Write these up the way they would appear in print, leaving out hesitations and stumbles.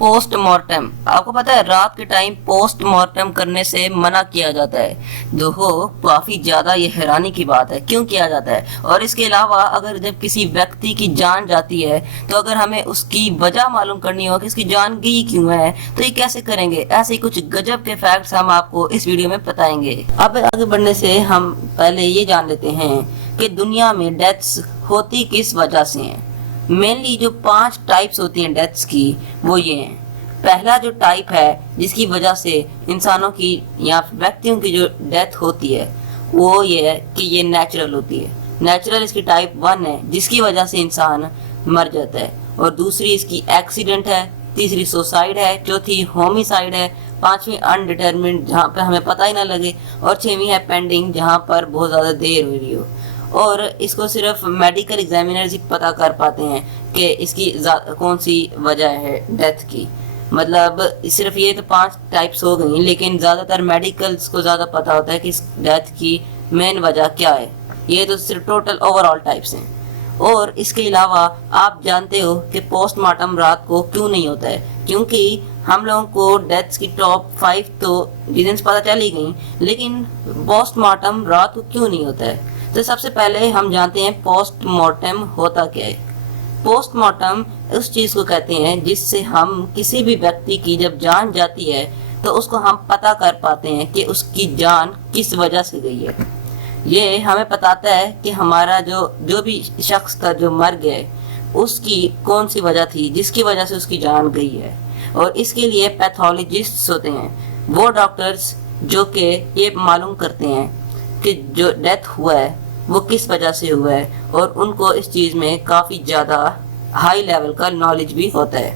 Post mortem, आपको पता है रात के टाइम पोस्ट मॉर्टम करने से मना किया जाता है। देखो काफी ज्यादा ये हैरानी की बात है, क्यों किया जाता है? और इसके अलावा अगर जब किसी व्यक्ति की जान जाती है तो अगर हमें उसकी वजह मालूम करनी हो कि उसकी जान गई क्यों है, तो ये कैसे करेंगे? ऐसे ही कुछ गजब के फैक्ट्स हम आपको इस वीडियो में बताएंगे। अब आगे बढ़ने से हम पहले ये जान लेते हैं कि दुनिया में डेथ्स होती किस वजह से हैं। मेनली जो 5 टाइप्स होती हैं डेथ्स की, वो ये हैं। पहला जो टाइप है जिसकी वजह से इंसानों की या व्यक्तियों की जो डेथ होती है, वो ये है कि ये नेचुरल होती है। नेचुरल इसकी टाइप 1 है, जिसकी वजह से इंसान मर जाता है। और दूसरी इसकी एक्सीडेंट है, तीसरी सुसाइड है, चौथी होमिसाइड है, पांचवी अनडिटरमिन्ड जहाँ पे हमें पता ही ना लगे, और छठवीं है पेंडिंग जहाँ पर बहुत ज़्यादा देर हो रही हो। और इसको सिर्फ मेडिकल एग्जामिनर्स ही पता कर पाते हैं कि इसकी कौन सी वजह है डेथ की। मतलब सिर्फ ये तो 5 टाइप्स हो गई, लेकिन ज़्यादातर मेडिकल्स को ज़्यादा पता होता है कि इस डेथ की मेन वजह क्या है। ये तो सिर्फ टोटल ओवरऑल टाइप्स हैं। और इसके अलावा आप जानते हो कि पोस्टमार्टम रात को क्यों नहीं होता है? क्योंकि हम लोगों को डेथ्स की टॉप 5 तो रीजंस पता चल ही गई, लेकिन पोस्टमार्टम रात को क्यों नहीं होता है? तो सबसे पहले हम जानते हैं पोस्टमार्टम होता क्या है। पोस्टमार्टम उस चीज़ को कहते हैं जिससे हम किसी भी व्यक्ति की जब जान जाती है तो उसको हम पता कर पाते हैं कि उसकी जान किस वजह से गई है। ये हमें बताता है कि हमारा जो भी शख्स था जो मर गया, उसकी कौन सी वजह थी जिसकी वजह से उसकी जान गई है। और इसके लिए पैथोलॉजिस्ट्स होते हैं, वो डॉक्टर्स जो कि ये मालूम करते हैं कि जो डेथ हुआ है वो किस वजह से हुआ है, और उनको इस चीज़ में काफ़ी ज़्यादा हाई लेवल का नॉलेज भी होता है।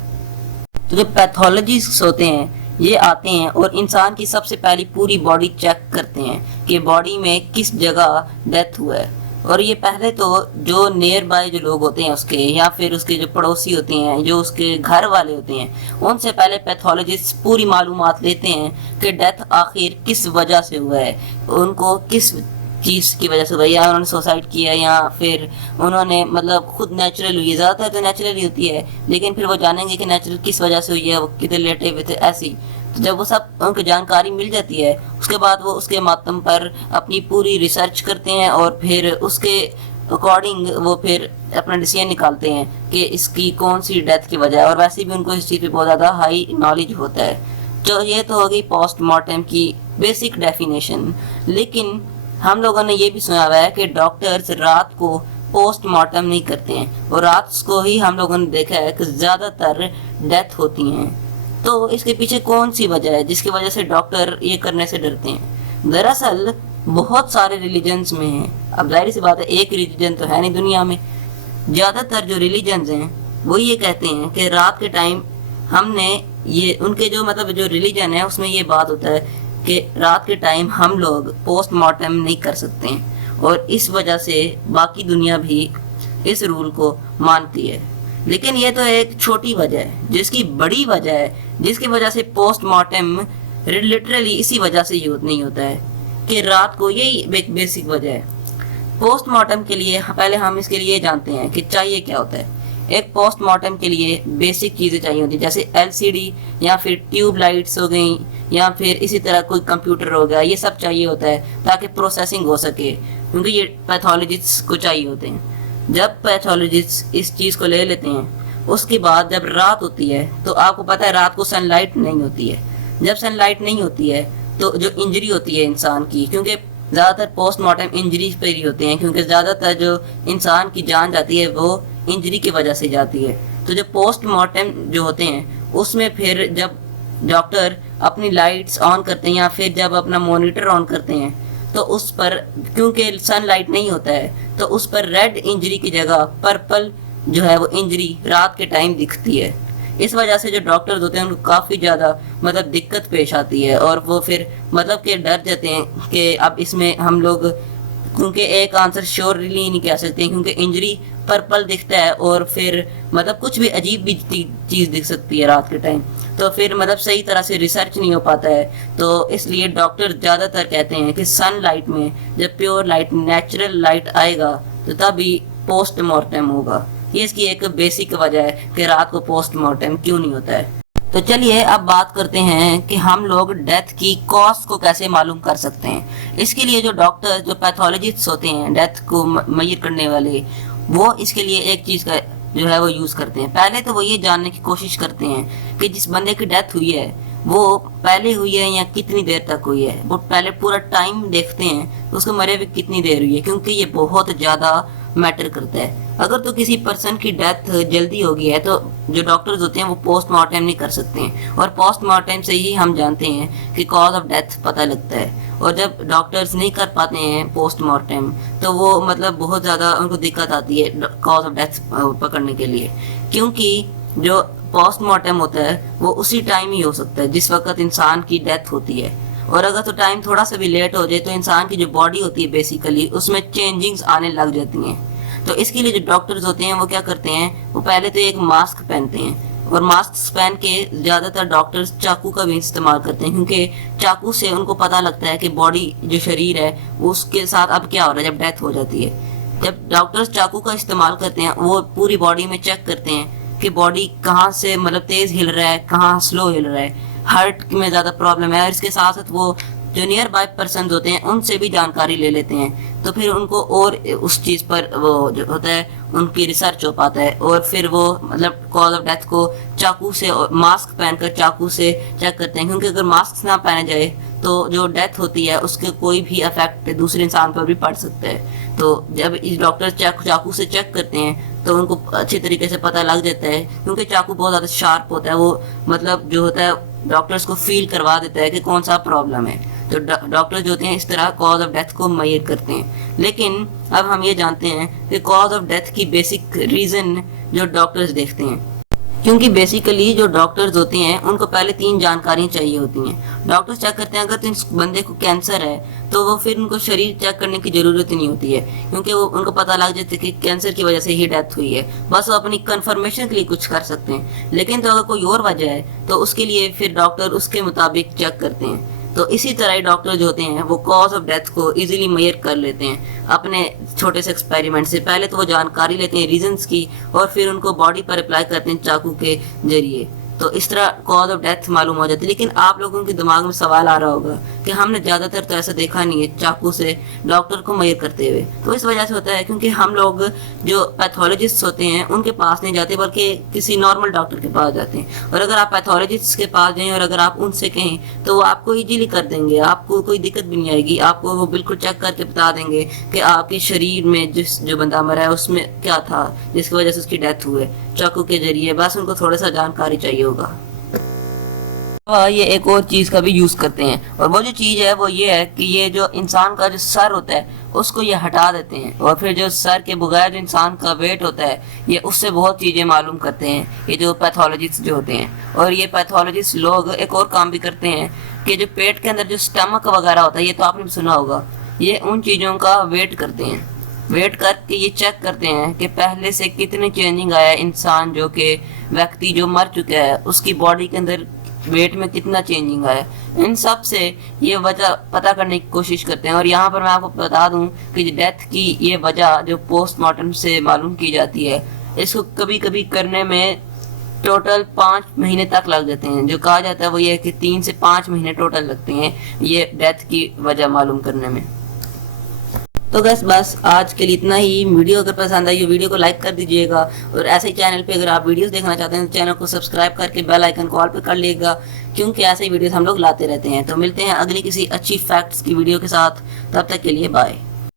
तो जो पैथोलॉजिस्ट होते हैं ये आते हैं और इंसान की सबसे पहली पूरी बॉडी चेक करते हैं कि बॉडी में किस जगह डेथ हुआ है। और ये पहले तो जो नियर बाय जो लोग होते हैं उसके, या फिर उसके जो पड़ोसी होते हैं, जो उसके घर वाले होते हैं, उनसे पहले पैथोलॉजिस्ट पूरी मालूमात लेते हैं कि डेथ आखिर किस वजह से हुआ है, उनको किस चीज़ की वजह से हुआ है, या उन्होंने सुसाइड किया या फिर उन्होंने मतलब खुद नेचुरल हुई है। ज़्यादातर तो नेचुरल ही होती है, लेकिन फिर वो जानेंगे कि नेचुरल किस वजह से हुई है, वो कितने लेटे हुए थे, ऐसी। तो जब वो सब उनको जानकारी मिल जाती है, उसके बाद वो उसके मातम पर अपनी पूरी रिसर्च करते हैं और फिर उसके अकॉर्डिंग वो फिर अपना डिसीजन निकालते हैं कि इसकी कौन सी डेथ की वजह है। और वैसे भी उनको इस चीज़ पे बहुत ज़्यादा हाई नॉलेज होता है। तो ये तो हो गई पोस्टमार्टम की बेसिक डेफिनेशन। लेकिन हम लोगों ने ये भी सुना हुआ है कि डॉक्टर्स रात को पोस्टमार्टम नहीं करते हैं, और रात को ही हम लोगों ने देखा है कि ज़्यादातर डेथ होती हैं। तो इसके पीछे कौन सी वजह है जिसकी वजह से डॉक्टर ये करने से डरते हैं? दरअसल बहुत सारे रिलीजन्स में है। अब जाहिर सी बात है, एक रिलीजन तो है नहीं दुनिया में। ज़्यादातर जो रिलीजन्स हैं वो ये कहते हैं कि रात के टाइम हमने ये उनके जो मतलब जो रिलीजन है उसमें ये बात होता है कि रात के टाइम हम लोग पोस्टमार्टम नहीं कर सकते हैं, और इस वजह से बाकी दुनिया भी इस रूल को मानती है। लेकिन ये तो एक छोटी वजह है, जिसकी बड़ी वजह है जिसकी वजह से पोस्टमार्टम लिटरली इसी वजह से यूज नहीं होता है कि रात को, यही बेसिक वजह है। पोस्टमार्टम के लिए पहले हम इसके लिए जानते हैं कि चाहिए क्या होता है। एक पोस्टमार्टम के लिए बेसिक चीज़ें चाहिए होती है, जैसे एलसीडी या फिर ट्यूब लाइट्स हो गई, या फिर इसी तरह कोई कंप्यूटर हो गया। ये सब चाहिए होता है ताकि प्रोसेसिंग हो सके, क्योंकि ये पैथोलॉजिस्ट को चाहिए होते हैं। जब पैथोलॉजिस्ट इस चीज़ को ले लेते हैं, उसके बाद जब रात होती है तो आपको पता है रात को सनलाइट नहीं होती है। जब सनलाइट नहीं होती है तो जो इंजरी होती है इंसान की, क्योंकि ज़्यादातर पोस्टमार्टम इंजरी पर ही होते हैं, क्योंकि ज़्यादातर जो इंसान की जान जाती है वो इंजरी की वजह से जाती है। तो जो पोस्टमार्टम जो होते हैं उसमें फिर जब डॉक्टर अपनी लाइट्स ऑन करते हैं या फिर जब अपना मॉनिटर ऑन करते हैं, तो उस पर क्योंकि सनलाइट नहीं होता है तो उस पर रेड इंजरी की जगह पर्पल जो है वो इंजरी रात के टाइम दिखती है। इस वजह से जो डॉक्टर्स होते हैं उनको काफ़ी ज़्यादा मतलब दिक्कत पेश आती है, और वो फिर मतलब के डर जाते हैं कि अब इसमें हम लोग, क्योंकि एक आंसर श्योरली नहीं कह सकते क्योंकि इंजरी पर्पल दिखता है और फिर मतलब कुछ भी अजीब भी चीज़ दिख सकती है रात के टाइम, तो फिर मतलब सही तरह से रिसर्च नहीं हो पाता है। तो इसलिए डॉक्टर ज़्यादातर कहते हैं कि सनलाइट में जब प्योर लाइट नेचुरल लाइट आएगा तो तभी पोस्टमार्टम होगा। ये इसकी एक बेसिक वजह है कि रात को पोस्टमार्टम क्यों नहीं होता है। تو چلیے اب بات کرتے ہیں کہ ہم لوگ ڈیتھ کی کاز کو کیسے معلوم کر سکتے ہیں۔ اس کے لیے جو ڈاکٹر جو پیتھولوجسٹ ہوتے ہیں ڈیتھ کو میئر کرنے والے، وہ اس کے لیے ایک چیز کا جو ہے وہ یوز کرتے ہیں۔ پہلے تو وہ یہ جاننے کی کوشش کرتے ہیں کہ جس بندے کی ڈیتھ ہوئی ہے وہ پہلے ہوئی ہے یا کتنی دیر تک ہوئی ہے۔ وہ پہلے پورا ٹائم دیکھتے ہیں اس کو مرے ہوئے کتنی دیر ہوئی ہے، کیونکہ یہ بہت زیادہ میٹر کرتا ہے۔ اگر تو کسی پرسن کی ڈیتھ جلدی ہو گئی ہے تو جو ڈاکٹرز ہوتے ہیں وہ پوسٹ مارٹم نہیں کر سکتے ہیں، اور پوسٹ مارٹم سے ہی ہم جانتے ہیں کہ کاز آف ڈیتھ پتہ لگتا ہے۔ اور جب ڈاکٹرز نہیں کر پاتے ہیں پوسٹ مارٹم تو وہ مطلب بہت زیادہ ان کو دقت آتی ہے کاز آف ڈیتھ پکڑنے کے لیے، کیونکہ جو پوسٹ مارٹم ہوتا ہے وہ اسی ٹائم ہی ہو سکتا ہے جس وقت انسان کی ڈیتھ ہوتی ہے۔ اور اگر تو ٹائم تھوڑا سا بھی لیٹ ہو جائے تو انسان کی جو باڈی ہوتی ہے بیسیکلی اس میں چینجنگز آنے لگ جاتی ہیں۔ تو اس کے لیے جو ڈاکٹرز ہوتے ہیں وہ کیا کرتے ہیں، وہ پہلے تو ایک ماسک پہنتے ہیں، اور ماسک پہن کے زیادہ تر ڈاکٹرز چاقو کا بھی استعمال کرتے ہیں، کیونکہ چاقو سے ان کو پتہ لگتا ہے کہ باڈی جو شریر ہے اس کے ساتھ اب کیا ہو رہا ہے جب ڈیتھ ہو جاتی ہے۔ جب ڈاکٹرز چاقو کا استعمال کرتے ہیں وہ پوری باڈی میں چیک کرتے ہیں کہ باڈی کہاں سے مطلب تیز ہل رہا ہے، کہاں سلو ہل رہا ہے، ہارٹ میں زیادہ پرابلم ہے، اور اس کے ساتھ ساتھ وہ جو نیئر بائی پرسنز ہوتے ہیں ان سے بھی جانکاری لے لیتے ہیں، تو پھر ان کو اور اس چیز پر وہ جو ہوتا ہے ان کی ریسرچ ہو پاتا ہے، اور پھر وہ مطلب کاز آف ڈیتھ کو چاقو سے اور ماسک پہن کر چاقو سے چیک کرتے ہیں، کیونکہ اگر ماسک نہ پہنے جائے تو جو ڈیتھ ہوتی ہے اس کے کوئی بھی افیکٹ دوسرے انسان پر بھی پڑ سکتا ہے۔ تو جب اس ڈاکٹر چاقو سے چیک کرتے ہیں تو ان کو اچھی طریقے سے پتہ لگ جاتا ہے، کیونکہ چاقو بہت زیادہ شارپ ہوتا ہے، وہ مطلب جو ہوتا ہے ڈاکٹرز کو فیل کروا دیتا ہے کہ کون سا پرابلم ہے۔ تو ڈاکٹر جو ہوتے ہیں اس طرح کاز آف ڈیتھ کو میئر کرتے ہیں۔ لیکن اب ہم یہ جانتے ہیں کہ کاز آف ڈیتھ کی بیسک ریزن جو ڈاکٹرز دیکھتے ہیں، کیونکہ بیسیکلی جو ڈاکٹرز ہوتے ہیں ان کو پہلے 3 جانکاریاں چاہیے ہوتی ہیں۔ ڈاکٹرز چیک کرتے ہیں اگر تو اس بندے کو کینسر ہے تو وہ پھر ان کو شریر چیک کرنے کی ضرورت ہی نہیں ہوتی ہے، کیونکہ وہ ان کو پتہ لگ جاتا ہے کہ کینسر کی وجہ سے ہی ڈیتھ ہوئی ہے، بس وہ اپنی کنفرمیشن کے لیے کچھ کر سکتے ہیں۔ لیکن تو اگر کوئی اور وجہ ہے تو اس کے لیے پھر ڈاکٹر اس کے مطابق چیک کرتے ہیں۔ تو اسی طرح ہی ڈاکٹر جو ہوتے ہیں وہ کاز آف ڈیتھ کو ایزیلی میئر کر لیتے ہیں اپنے چھوٹے سے ایکسپیریمنٹ سے۔ پہلے تو وہ جانکاری لیتے ہیں ریزنز کی، اور پھر ان کو باڈی پر اپلائی کرتے ہیں چاقو کے ذریعے، تو اس طرح کاز آف ڈیتھ معلوم ہو جاتی ہے۔ لیکن آپ لوگوں کے دماغ میں سوال آ رہا ہوگا کہ ہم نے زیادہ تر تو ایسا دیکھا نہیں ہے چاقو سے ڈاکٹر کو میئر کرتے ہوئے، تو اس وجہ سے ہوتا ہے کیونکہ ہم لوگ جو پیتھولوجسٹ ہوتے ہیں ان کے پاس نہیں جاتے بلکہ کسی نارمل ڈاکٹر کے پاس جاتے ہیں، اور اگر آپ پیتھولوجسٹ کے پاس جائیں اور اگر آپ ان سے کہیں تو وہ آپ کو ایزیلی کر دیں گے، آپ کو کوئی دقت بھی نہیں آئے گی، آپ کو وہ بالکل چیک کر کے بتا دیں گے کہ آپ کے شریر میں جو بندہ مرا ہے اس میں کیا تھا جس کی وجہ سے اس کی ڈیتھ ہوئی چاقو کے ذریعے، بس ان کو تھوڑا سا جانکاری چاہیے ہوگا۔ یہ ایک اور چیز کا بھی یوز کرتے ہیں، اور وہ جو چیز ہے وہ یہ ہے کہ یہ جو انسان کا جو سر ہوتا ہے اس کو یہ ہٹا دیتے ہیں، اور پھر جو سر کے بغیر جو انسان کا ویٹ ہوتا ہے یہ اس سے بہت چیزیں معلوم کرتے ہیں یہ جو پیتھولوجسٹ جو ہوتے ہیں۔ اور یہ پیتھولوجسٹ لوگ ایک اور کام بھی کرتے ہیں کہ جو پیٹ کے اندر جو سٹمک وغیرہ ہوتا ہے، یہ تو آپ نے سنا ہوگا، یہ ان چیزوں کا ویٹ کرتے ہیں، ویٹ کر کے یہ چیک کرتے ہیں کہ پہلے سے کتنے چینجنگ آیا انسان جو کہ ویکتی جو مر چکا ہے اس کی باڈی کے اندر ویٹ میں کتنا چینجنگ آیا، ان سب سے یہ وجہ پتہ کرنے کی کوشش کرتے ہیں۔ اور یہاں پر میں آپ کو بتا دوں کہ ڈیتھ کی یہ وجہ جو پوسٹ مارٹم سے معلوم کی جاتی ہے اس کو کبھی کبھی کرنے میں ٹوٹل 5 مہینے تک لگ جاتے ہیں، جو کہا جاتا ہے وہ یہ ہے کہ 3 سے 5 مہینے ٹوٹل لگتے ہیں یہ ڈیتھ کی وجہ معلوم کرنے میں۔ تو بس آج کے لیے اتنا ہی۔ ویڈیو اگر پسند آئی ویڈیو کو لائک کر دیجیے گا، اور ایسے ہی چینل پہ اگر آپ ویڈیوز دیکھنا چاہتے ہیں تو چینل کو سبسکرائب کر کے بیل آئیکن کو آل پہ کر لیے گا، کیونکہ ایسے ہی ویڈیوز ہم لوگ لاتے رہتے ہیں۔ تو ملتے ہیں اگلی کسی اچھی فیکٹس کی ویڈیو کے ساتھ، تب تک کے لیے بائے۔